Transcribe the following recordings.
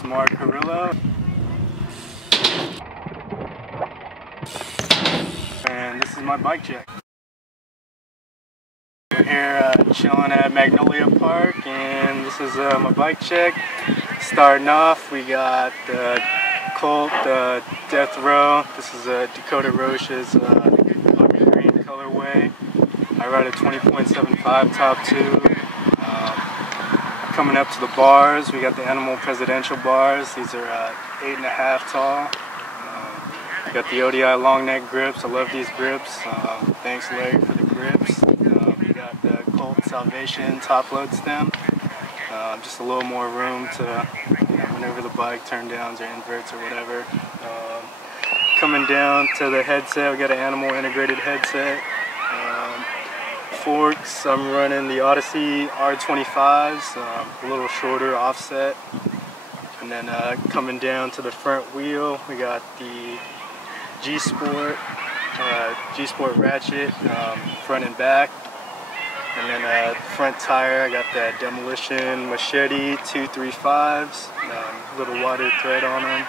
Samar Carrillo, and this is my bike check. We're here chilling at Magnolia Park, and this is my bike check. Starting off, we got the Colt Death Row. This is Dakota Roche's green colorway. I ride a 20.75 top tube. Coming up to the bars, we got the Animal Presidential bars. These are 8.5 tall. We got the ODI long neck grips. I love these grips. Thanks Larry for the grips. We got the Colt Salvation top load stem. Just a little more room to maneuver the bike, turn downs or inverts or whatever. Coming down to the headset, we got an Animal integrated headset. Forks, I'm running the Odyssey R25s, a little shorter offset. And then coming down to the front wheel, we got the G-Sport ratchet, front and back. And then front tire, I got that Demolition Machete 235s, little water thread on them.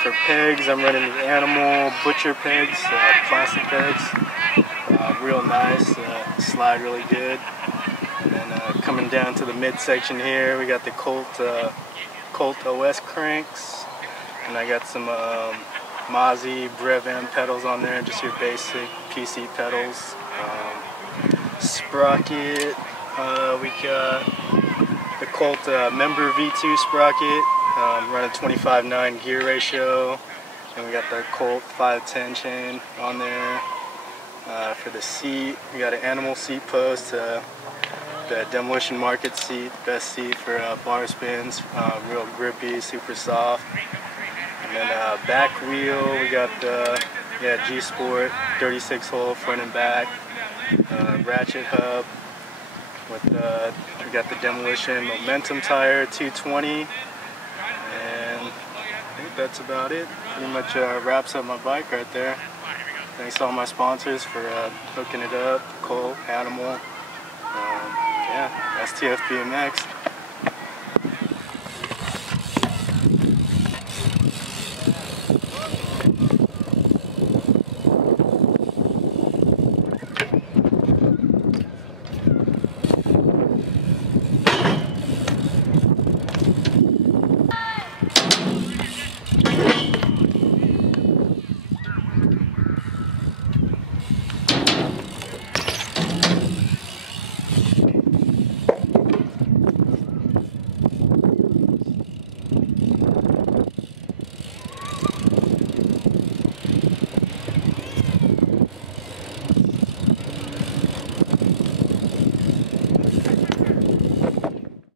For pegs, I'm running the Animal Butcher pegs, plastic pegs. Real nice, slide really good. And then coming down to the midsection here, we got the Colt OS cranks, and I got some Mozzie Brev-M pedals on there, just your basic PC pedals. Sprocket, we got the Colt Member V2 sprocket, running 25/9 gear ratio, and we got the Colt 510 chain on there. For the seat, we got an Animal seat post, the Demolition Market seat, best seat for bar spins, real grippy, super soft. And then back wheel, we got the G-Sport 36 hole front and back, ratchet hub. With we got the Demolition Momentum tire 220, and I think that's about it. Pretty much wraps up my bike right there. Thanks to all my sponsors for hooking it up, Colt, Animal, STF BMX.